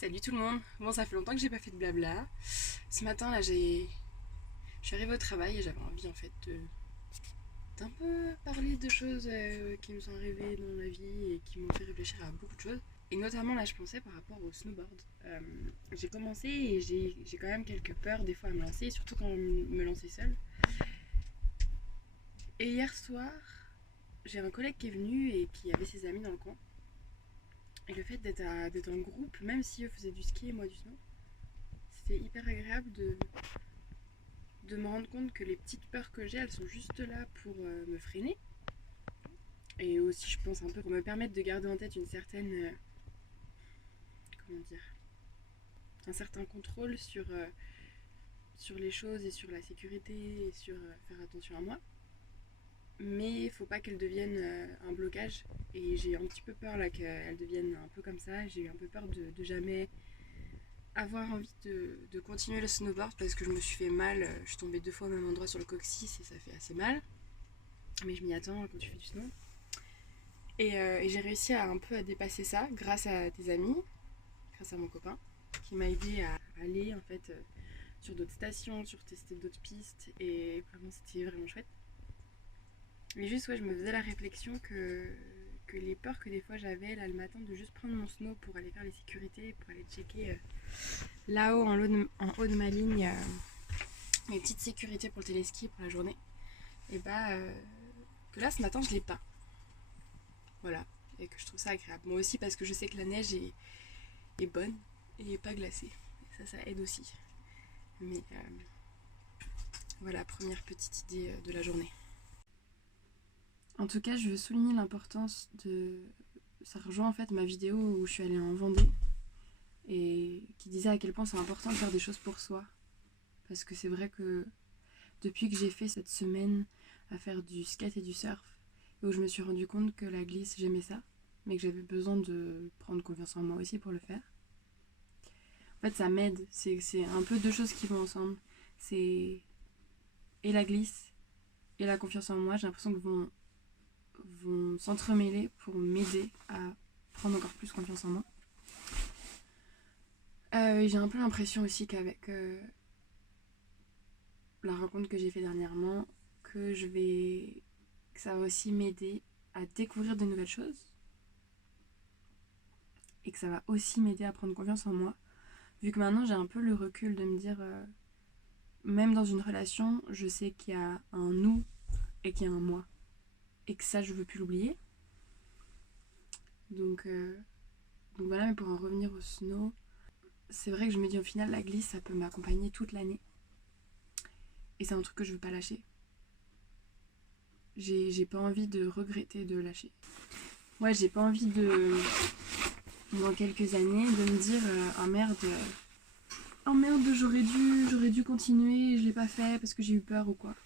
Salut tout le monde. Bon, ça fait longtemps que j'ai pas fait de blabla. Ce matin là, je suis arrivée au travail et j'avais envie en fait d'un peu parler de choses qui me sont arrivées dans la vie et qui m'ont fait réfléchir à beaucoup de choses. Et notamment là, je pensais par rapport au snowboard. J'ai commencé et j'ai quand même quelques peurs des fois à me lancer, surtout quand me lancer seule. Et hier soir, j'ai un collègue qui est venu et qui avait ses amis dans le coin. Et le fait d'être en groupe, même si eux faisaient du ski et moi du snow, c'était hyper agréable de me rendre compte que les petites peurs que j'ai, elles sont juste là pour me freiner. Et aussi, je pense, un peu pour me permettre de garder en tête une certaine. Comment dire, un certain contrôle sur les choses et sur la sécurité et sur faire attention à moi. Mais il faut pas qu'elles deviennent un blocage. Et j'ai un petit peu peur là qu'elles deviennent un peu comme ça. J'ai eu un peu peur de jamais avoir envie de continuer le snowboard parce que je me suis fait mal. Je suis tombée 2 fois au même endroit sur le coccyx et ça fait assez mal. Mais je m'y attends quand tu fais du snow. Et j'ai réussi un peu à dépasser ça grâce à des amis, grâce à mon copain, qui m'a aidé à aller en fait sur d'autres stations, sur tester d'autres pistes. Et vraiment, c'était vraiment chouette. Mais juste, ouais, je me faisais la réflexion que les peurs que des fois j'avais là le matin de juste prendre mon snow pour aller faire les sécurités, pour aller checker là-haut en haut de ma ligne mes petites sécurités pour le téléski pour la journée. Et bah, que là ce matin je l'ai pas. Voilà. Et que je trouve ça agréable. Moi aussi parce que je sais que la neige est bonne et pas glacée. Et ça aide aussi. Mais voilà, première petite idée de la journée. En tout cas, je veux souligner l'importance de. Ça rejoint en fait ma vidéo où je suis allée en Vendée et qui disait à quel point c'est important de faire des choses pour soi. Parce que c'est vrai que depuis que j'ai fait cette semaine à faire du skate et du surf, où je me suis rendu compte que la glisse, j'aimais ça, mais que j'avais besoin de prendre confiance en moi aussi pour le faire. En fait, ça m'aide. C'est un peu deux choses qui vont ensemble. C'est et la glisse et la confiance en moi. J'ai l'impression que vont s'entremêler pour m'aider à prendre encore plus confiance en moi. J'ai un peu l'impression aussi qu'avec la rencontre que j'ai fait dernièrement, que ça va aussi m'aider à découvrir de nouvelles choses et que ça va aussi m'aider à prendre confiance en moi. Vu que maintenant j'ai un peu le recul de me dire, même dans une relation, je sais qu'il y a un nous et qu'il y a un moi. Et que ça, je veux plus l'oublier. Donc voilà, mais pour en revenir au snow, c'est vrai que je me dis au final, la glisse, ça peut m'accompagner toute l'année. Et c'est un truc que je veux pas lâcher. J'ai pas envie de regretter de lâcher. Ouais, j'ai pas envie dans quelques années, de me dire, oh merde, j'aurais dû continuer, je l'ai pas fait parce que j'ai eu peur ou quoi.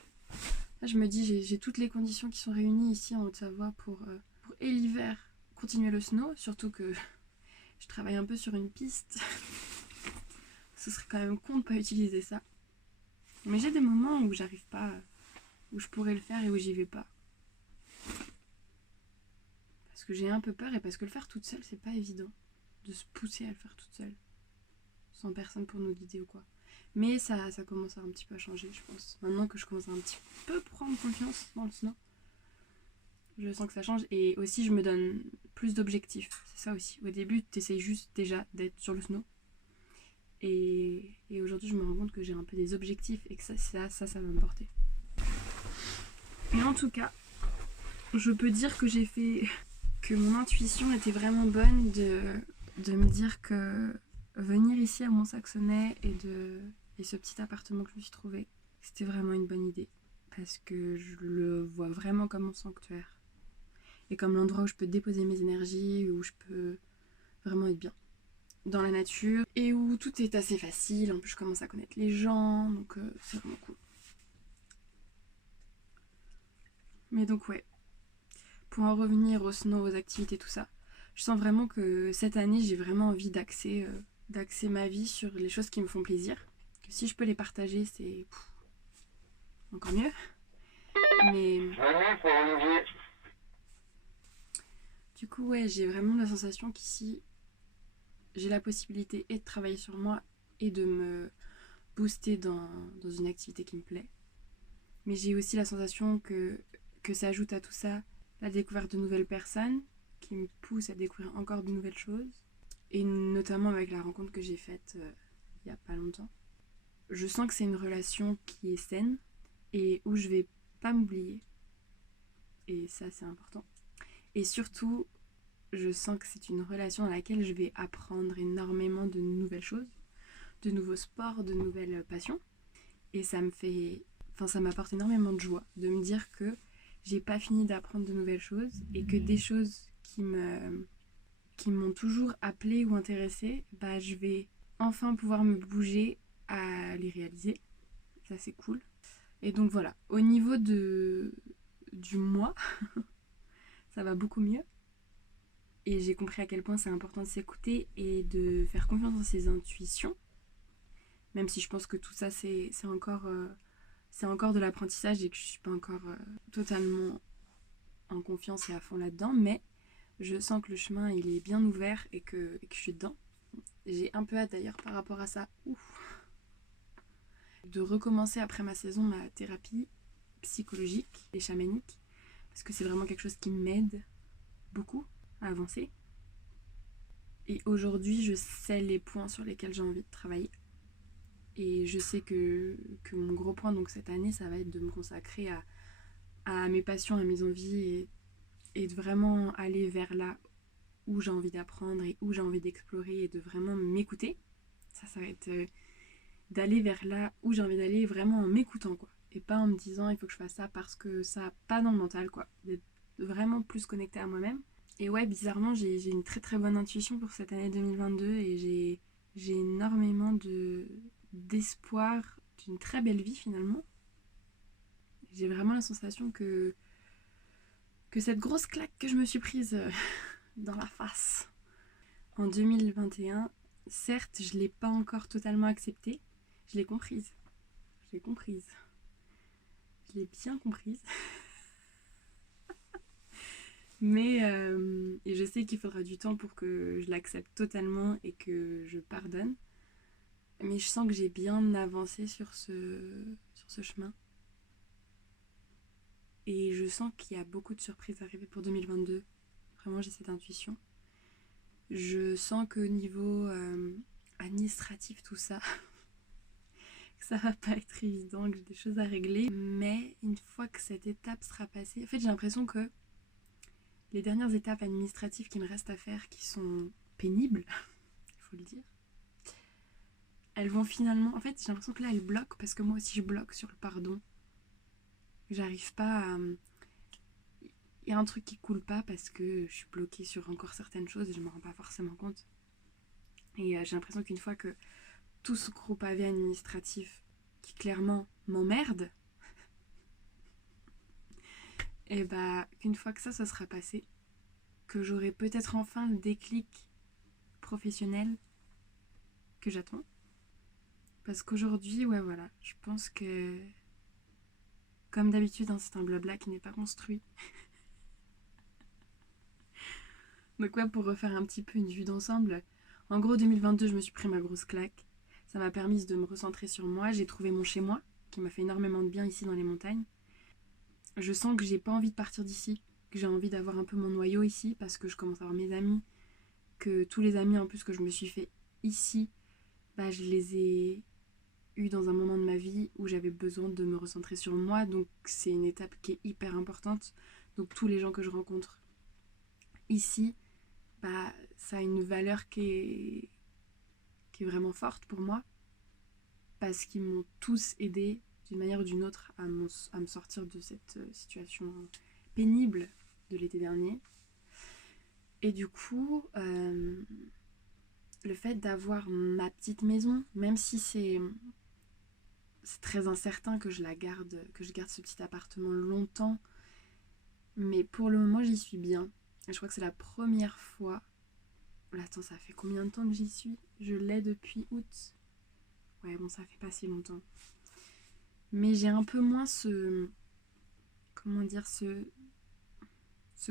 Là, je me dis, j'ai toutes les conditions qui sont réunies ici en Haute-Savoie pour et l'hiver continuer le snow, surtout que je travaille un peu sur une piste. Ce serait quand même con de pas utiliser ça. Mais j'ai des moments où j'arrive pas, où je pourrais le faire et où j'y vais pas. Parce que j'ai un peu peur et parce que le faire toute seule, c'est pas évident. De se pousser à le faire toute seule. Sans personne pour nous guider ou quoi. Mais ça commence à un petit peu à changer, je pense. Maintenant que je commence à un petit peu prendre confiance dans le snow, je sens que ça change. Et aussi, je me donne plus d'objectifs. C'est ça aussi. Au début, t'essayes juste déjà d'être sur le snow. Et aujourd'hui, je me rends compte que j'ai un peu des objectifs et que ça va me porter. Mais en tout cas, je peux dire que j'ai fait. Que mon intuition était vraiment bonne de me dire que venir ici à Mont-Saxonnet et ce petit appartement que je me suis trouvé, c'était vraiment une bonne idée. Parce que je le vois vraiment comme mon sanctuaire. Et comme l'endroit où je peux déposer mes énergies, où je peux vraiment être bien dans la nature. Et où tout est assez facile. En plus, je commence à connaître les gens, donc c'est vraiment cool. Mais donc ouais, pour en revenir au snow, aux activités, tout ça, je sens vraiment que cette année, j'ai vraiment envie d'axer ma vie sur les choses qui me font plaisir. Que si je peux les partager, c'est encore mieux. Mais du coup, ouais, j'ai vraiment la sensation qu'ici, j'ai la possibilité et de travailler sur moi et de me booster dans une activité qui me plaît. Mais j'ai aussi la sensation que ça ajoute à tout ça la découverte de nouvelles personnes qui me poussent à découvrir encore de nouvelles choses. Et notamment avec la rencontre que j'ai faite il n'y a pas longtemps. Je sens que c'est une relation qui est saine et où je vais pas m'oublier. Et ça, c'est important. Et surtout, je sens que c'est une relation dans laquelle je vais apprendre énormément de nouvelles choses, de nouveaux sports, de nouvelles passions. Et ça me fait... Enfin, ça m'apporte énormément de joie de me dire que j'ai pas fini d'apprendre de nouvelles choses et que des choses qui m'ont toujours appelée ou intéressée, bah, je vais enfin pouvoir me bouger à les réaliser. Ça, c'est cool. Et donc voilà, au niveau du moi, ça va beaucoup mieux. Et j'ai compris à quel point c'est important de s'écouter et de faire confiance dans ses intuitions. Même si je pense que tout ça, c'est encore de l'apprentissage et que je ne suis pas encore totalement en confiance et à fond là-dedans. Mais je sens que le chemin, il est bien ouvert et que je suis dedans. J'ai un peu hâte d'ailleurs par rapport à ça. De recommencer après ma saison ma thérapie psychologique et chamanique. Parce que c'est vraiment quelque chose qui m'aide beaucoup à avancer. Et aujourd'hui, je sais les points sur lesquels j'ai envie de travailler. Et je sais que mon gros point donc cette année, ça va être de me consacrer à mes passions, à mes envies et de vraiment aller vers là où j'ai envie d'apprendre et où j'ai envie d'explorer et de vraiment m'écouter. Ça va être d'aller vers là où j'ai envie d'aller vraiment en m'écoutant, quoi. Et pas en me disant il faut que je fasse ça parce que ça, pas dans le mental, quoi. D'être vraiment plus connectée à moi-même. Et ouais, bizarrement, j'ai une très très bonne intuition pour cette année 2022 et j'ai énormément d'espoir d'une très belle vie finalement. J'ai vraiment la sensation que cette grosse claque que je me suis prise dans la face en 2021, certes, je ne l'ai pas encore totalement acceptée, je l'ai comprise. Je l'ai comprise. Je l'ai bien comprise. Mais et je sais qu'il faudra du temps pour que je l'accepte totalement et que je pardonne. Mais je sens que j'ai bien avancé sur ce chemin. Et je sens qu'il y a beaucoup de surprises arrivées pour 2022. Vraiment, j'ai cette intuition. Je sens qu'au niveau administratif, tout ça, que ça va pas être évident, que j'ai des choses à régler. Mais une fois que cette étape sera passée, en fait, j'ai l'impression que les dernières étapes administratives qui me restent à faire, qui sont pénibles, il faut le dire, elles vont finalement... En fait, j'ai l'impression que là, elles bloquent parce que moi aussi, je bloque sur le pardon. J'arrive pas à... Il y a un truc qui coule pas parce que je suis bloquée sur encore certaines choses et je me rends pas forcément compte. Et j'ai l'impression qu'une fois que tout ce gros pavé administratif qui clairement m'emmerde, et bah qu'une fois que ça sera passé, que j'aurai peut-être enfin le déclic professionnel que j'attends. Parce qu'aujourd'hui, ouais voilà, je pense que comme d'habitude, hein, c'est un blabla qui n'est pas construit. Donc ouais, pour refaire un petit peu une vue d'ensemble, en gros 2022, je me suis pris ma grosse claque. Ça m'a permis de me recentrer sur moi. J'ai trouvé mon chez-moi, qui m'a fait énormément de bien ici dans les montagnes. Je sens que j'ai pas envie de partir d'ici, que j'ai envie d'avoir un peu mon noyau ici, parce que je commence à avoir mes amis, que tous les amis en plus que je me suis fait ici, bah je les ai eus dans un moment de ma vie où j'avais besoin de me recentrer sur moi, donc c'est une étape qui est hyper importante. Donc tous les gens que je rencontre ici, bah ça a une valeur qui est vraiment forte pour moi, parce qu'ils m'ont tous aidé d'une manière ou d'une autre à me sortir de cette situation pénible de l'été dernier. Et du coup, le fait d'avoir ma petite maison, même si c'est très incertain que je garde ce petit appartement longtemps, mais pour le moment j'y suis bien. Et je crois que c'est la première fois. Attends, ça fait combien de temps que j'y suis? Je l'ai depuis août. Ouais, bon, ça fait pas si longtemps. Mais j'ai un peu moins ce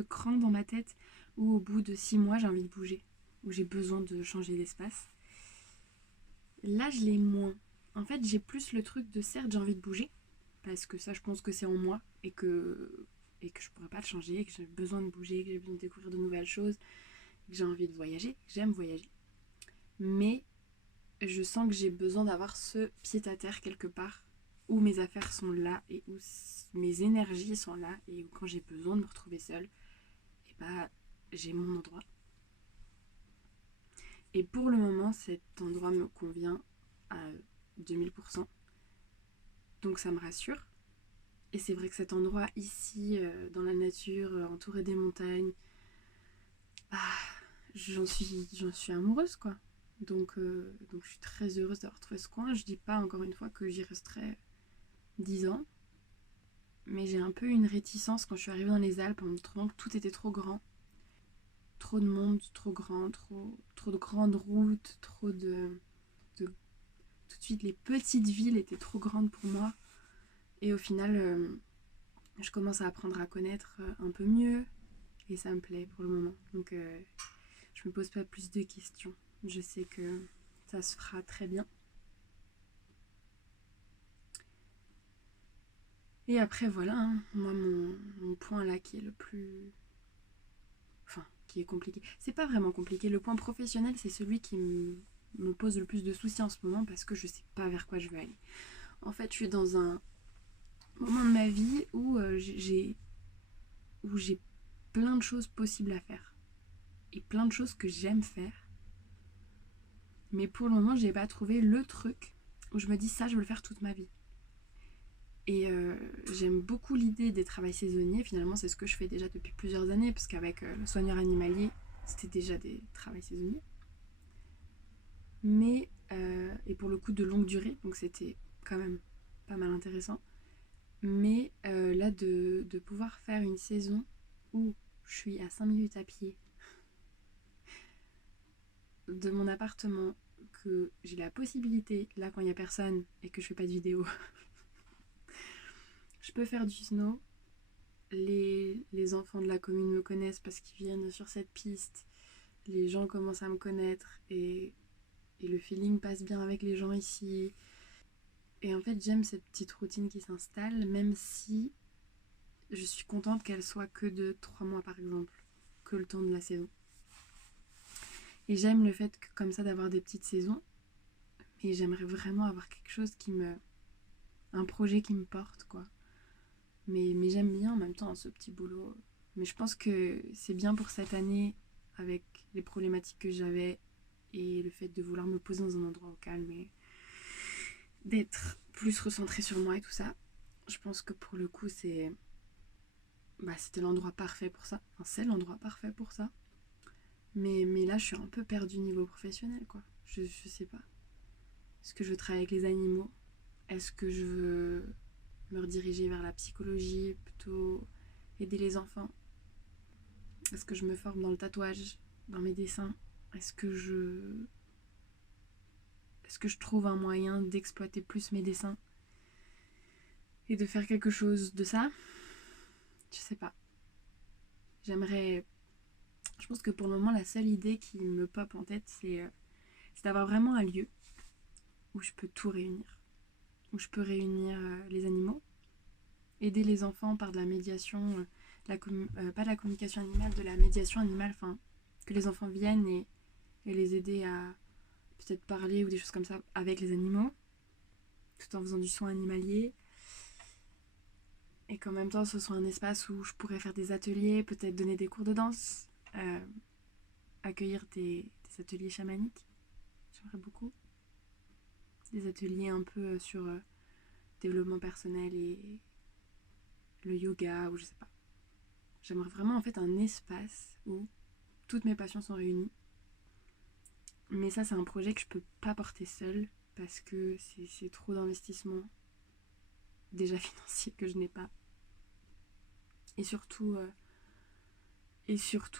cran dans ma tête où au bout de 6 mois j'ai envie de bouger. où j'ai besoin de changer d'espace. Là, je l'ai moins. En fait, j'ai plus le truc de certes, j'ai envie de bouger, parce que ça, je pense que c'est en moi, et que je pourrais pas le changer, que j'ai besoin de bouger, que j'ai besoin de découvrir de nouvelles choses, que j'ai envie de voyager, que j'aime voyager. Mais je sens que j'ai besoin d'avoir ce pied-à-terre quelque part, où mes affaires sont là, et où mes énergies sont là, et où quand j'ai besoin de me retrouver seule, et bah, j'ai mon endroit. Et pour le moment, cet endroit me convient à 2000%. Donc ça me rassure. Et c'est vrai que cet endroit ici, dans la nature, entouré des montagnes, bah, j'en suis amoureuse quoi. Donc je suis très heureuse d'avoir trouvé ce coin. Je dis pas encore une fois que j'y resterai 10 ans. Mais j'ai un peu une réticence quand je suis arrivée dans les Alpes en me trouvant que tout était trop grand. Trop de monde, trop grand, trop de grandes routes, de... Tout de suite les petites villes étaient trop grandes pour moi. Et au final, je commence à apprendre à connaître un peu mieux. Et ça me plaît pour le moment. Donc je me pose pas plus de questions. Je sais que ça se fera très bien. Et après voilà, hein, moi mon point là qui est le plus... Enfin, qui est compliqué. C'est pas vraiment compliqué. Le point professionnel, c'est celui qui me pose le plus de soucis en ce moment parce que je sais pas vers quoi je veux aller. En fait, je suis dans un moment de ma vie où j'ai plein de choses possibles à faire. Et plein de choses que j'aime faire. Mais pour le moment, j'ai pas trouvé le truc où je me dis ça, je veux le faire toute ma vie. Et j'aime beaucoup l'idée des travails saisonniers. Finalement, c'est ce que je fais déjà depuis plusieurs années, parce qu'avec le soigneur animalier, c'était déjà des travails saisonniers. Mais, et pour le coup de longue durée, donc c'était quand même pas mal intéressant. Mais là, de pouvoir faire une saison où je suis à 5 minutes à pied de mon appartement, que j'ai la possibilité, là quand il n'y a personne et que je fais pas de vidéo, je peux faire du snow. Les enfants de la commune me connaissent parce qu'ils viennent sur cette piste. Les gens commencent à me connaître et le feeling passe bien avec les gens ici. Et en fait, j'aime cette petite routine qui s'installe, même si je suis contente qu'elle soit que de 3 mois par exemple, que le temps de la saison. Et j'aime le fait que, comme ça d'avoir des petites saisons, mais j'aimerais vraiment avoir quelque chose un projet qui me porte quoi. Mais j'aime bien en même temps ce petit boulot. Mais je pense que c'est bien pour cette année, avec les problématiques que j'avais et le fait de vouloir me poser dans un endroit au calme et d'être plus recentrée sur moi et tout ça. Je pense que pour le coup, c'était l'endroit parfait pour ça. Enfin, c'est l'endroit parfait pour ça. Mais là, je suis un peu perdue niveau professionnel, quoi. Je sais pas. Est-ce que je veux travailler avec les animaux? Est-ce que je veux me rediriger vers la psychologie, plutôt aider les enfants? Est-ce que je me forme dans le tatouage, dans mes dessins? Est-ce que je trouve un moyen d'exploiter plus mes dessins et de faire quelque chose de ça? Je sais pas. J'aimerais... Je pense que pour le moment, la seule idée qui me pop en tête, c'est d'avoir vraiment un lieu où je peux tout réunir. Où je peux réunir les animaux, aider les enfants par de la médiation, pas de la communication animale, de la médiation animale, enfin, que les enfants viennent et les aider à peut-être parler ou des choses comme ça avec les animaux, tout en faisant du soin animalier. Et qu'en même temps, ce soit un espace où je pourrais faire des ateliers, peut-être donner des cours de danse, accueillir des ateliers chamaniques. J'aimerais beaucoup. Des ateliers un peu sur développement personnel et le yoga, ou je sais pas. J'aimerais vraiment en fait un espace où toutes mes passions sont réunies. Mais ça, c'est un projet que je peux pas porter seule parce que c'est trop d'investissement déjà financier que je n'ai pas. Et surtout,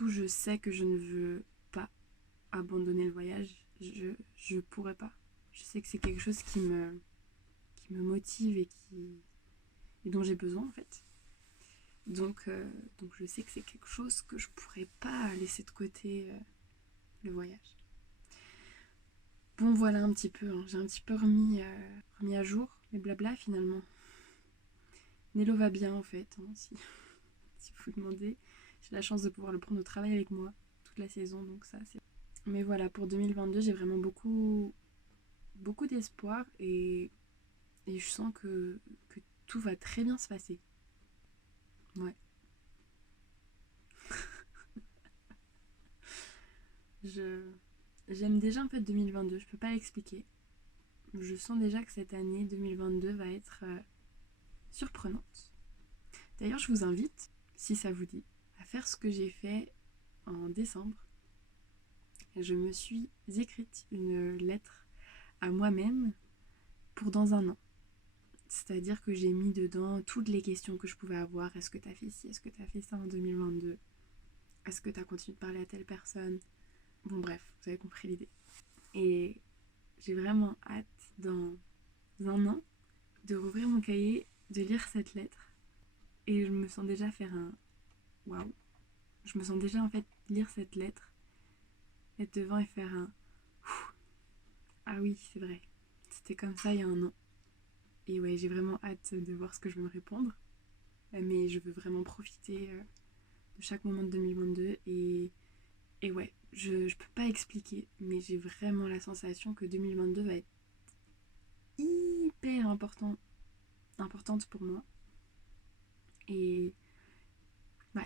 je sais que je ne veux pas abandonner le voyage. Je pourrais pas. Je sais que c'est quelque chose qui me motive et dont j'ai besoin en fait. Donc je sais que c'est quelque chose que je pourrais pas laisser de côté le voyage. Bon voilà un petit peu, hein. J'ai un petit peu remis à jour mes blabla finalement. Nello va bien en fait, hein, si vous vous demandez. J'ai la chance de pouvoir le prendre au travail avec moi toute la saison, donc ça c'est... Mais voilà, pour 2022, j'ai vraiment beaucoup d'espoir et je sens que tout va très bien se passer. Ouais. J'aime déjà un peu 2022, je peux pas l'expliquer. Je sens déjà que cette année 2022 va être surprenante. D'ailleurs, je vous invite, si ça vous dit, à faire ce que j'ai fait en décembre. Je me suis écrite une lettre à moi-même pour dans un an. C'est-à-dire que j'ai mis dedans toutes les questions que je pouvais avoir. Est-ce que t'as fait ci? Est-ce que t'as fait ça en 2022? Est-ce que t'as continué de parler à telle personne? Bon bref, vous avez compris l'idée. Et j'ai vraiment hâte dans un an de rouvrir mon cahier, de lire cette lettre. Et je me sens déjà faire un waouh. Je me sens déjà en fait lire cette lettre, être devant et faire un ah oui, c'est vrai. C'était comme ça il y a un an. Et ouais, j'ai vraiment hâte de voir ce que je vais me répondre. Mais je veux vraiment profiter de chaque moment de 2022 et ouais, je peux pas expliquer, mais j'ai vraiment la sensation que 2022 va être hyper importante pour moi et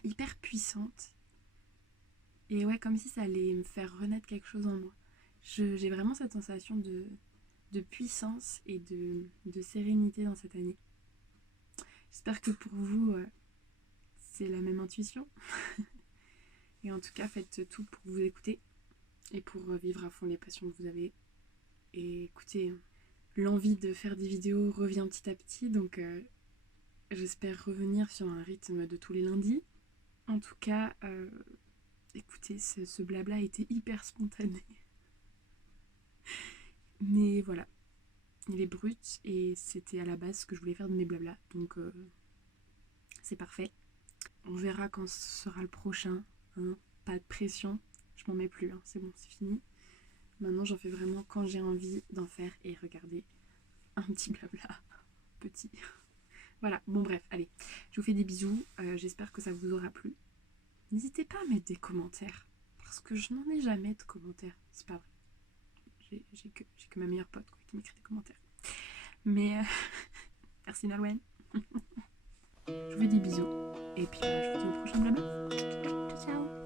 hyper puissante. Et ouais, comme si ça allait me faire renaître quelque chose en moi. J'ai vraiment cette sensation de puissance et de sérénité dans cette année. J'espère que pour vous, c'est la même intuition. Et en tout cas, faites tout pour vous écouter et pour vivre à fond les passions que vous avez. Et écoutez, l'envie de faire des vidéos revient petit à petit, donc j'espère revenir sur un rythme de tous les lundis. En tout cas, écoutez, ce blabla était hyper spontané. Mais voilà, il est brut et c'était à la base ce que je voulais faire de mes blabla, donc c'est parfait. On verra quand sera le prochain, hein. Pas de pression, je m'en mets plus, hein. C'est bon, c'est fini. Maintenant j'en fais vraiment quand j'ai envie d'en faire et regardez, un petit blabla, petit. Voilà, bon bref, allez, je vous fais des bisous, j'espère que ça vous aura plu. N'hésitez pas à mettre des commentaires, parce que je n'en ai jamais de commentaires, c'est pas vrai. J'ai que ma meilleure pote quoi, qui m'écrit des commentaires. Mais merci Nolwenn. Je vous fais des bisous. Et puis je vous dis au prochain blabla. Ciao.